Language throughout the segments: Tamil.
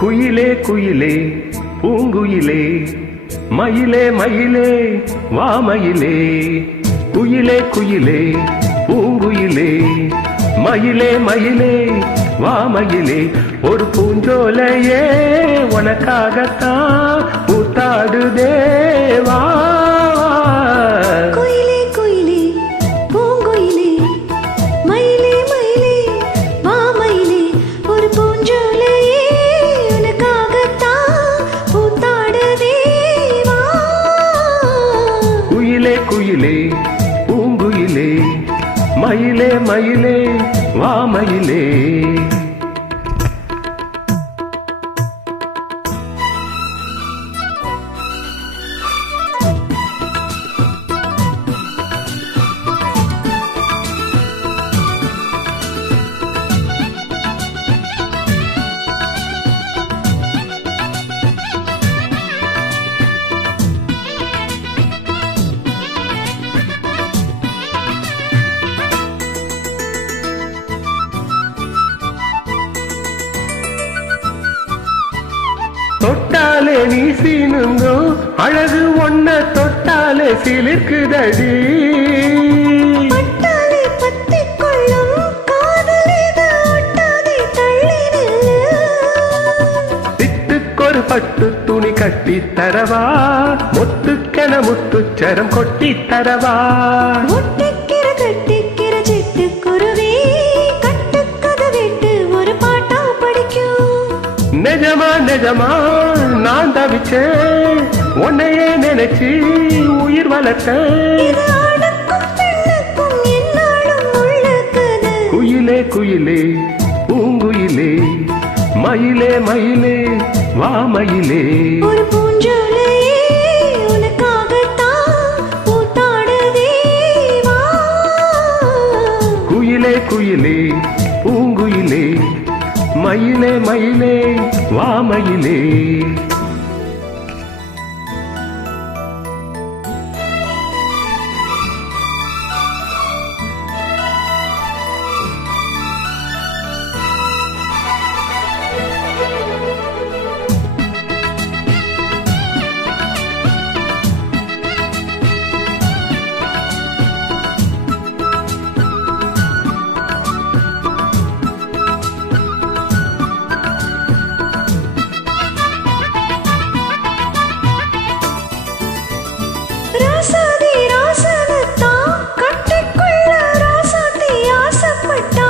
குயிலே குயிலே பூங்குயிலே மயிலே மயிலே வாமயிலே குயிலே குயிலே பூங்குயிலே மயிலே மயிலே வாமயிலே ஒரு பூஞ்சோலையே உனக்காகத்தான் பூத்தாடுதே வா. குயிலே குயிலே பூங்குயிலே மயிலே மயிலே வாமயிலே ஒரு பூஞ்சோலையே உனக்காகத்தான் பூத்தாடுதே வா. குயிலே குயிலே பூங்குயிலே மயிலே மயிலே வாமயிலே. தொட்டாலே நீ சீனுங்கோ அழகு ஒன்ன தொட்டாலே சிலிர்க்குதடி. பட்டாலே பத்திக் கொள்ளும் காதலிது ஒட்டாதே தள்ளி நில்லு. சிட்டுக்கொரு பட்டு துணி கட்டி தரவா முத்துக்கென முத்துச்சரம் கொட்டி தரவா. ஒட்டிக்கிற கட்டிக்கிற சிட்டுக்குருவி கட்டுக்கதை விட்டு ஒரு பாட்டா படிக்கும். நிஜமா நிஜமா நான் தவிச்சேன் உன்னையே நினைச்சு உயிர் வளர்த்தேன். இது ஆணுக்கும் பெண்ணுக்கும் எந்நாளும் உள்ள கதை. குயிலே குயிலே பூங்குயிலே மயிலே மயிலே வாமயிலே. ஒரு பூஞ்சோலையே உனக்காகத்தான் பூத்தாடுதே வா. குயிலே குயிலே பூங்குயிலே மயிலே மயிலே வாமயிலே. ராசாதி ராசனத்தான் கட்டிக்கொள்ள ராசாத்தி ஆசைப்பட்டா.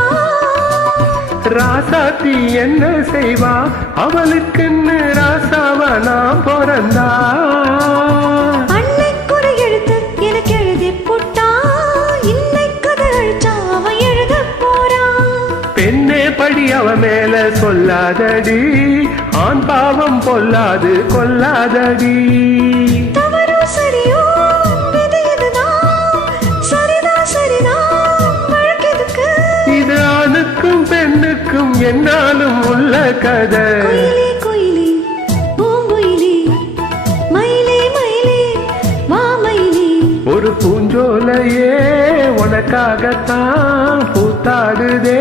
ராசாத்தி என்ன செய்வா அவளுக்குன்னு ராசாவா நான் பிறந்தா. அன்னைக்குறை எழுத்து எனக்கு எழுதி போட்டா இன்னைக்கு கதை அழிச்சா அவன் எழுத போறான். பெண்ணே படி அவ மேல சொல்லாதடி ஆண் பாவம் பொல்லாது கொல்லாதடி. தவறோ சரியோ விதி இதுதான் சரிதான் சரிதான் வழக்கெதுக்கு. இது ஆணுக்கும் பெண்ணுக்கும் என்னாலும் உள்ள கதை. குயிலே குயிலே பூங்குயிலே மயிலே மயிலே வாமயிலே ஒரு பூஞ்சோலையே உனக்காகத்தான் பூத்தாடுதே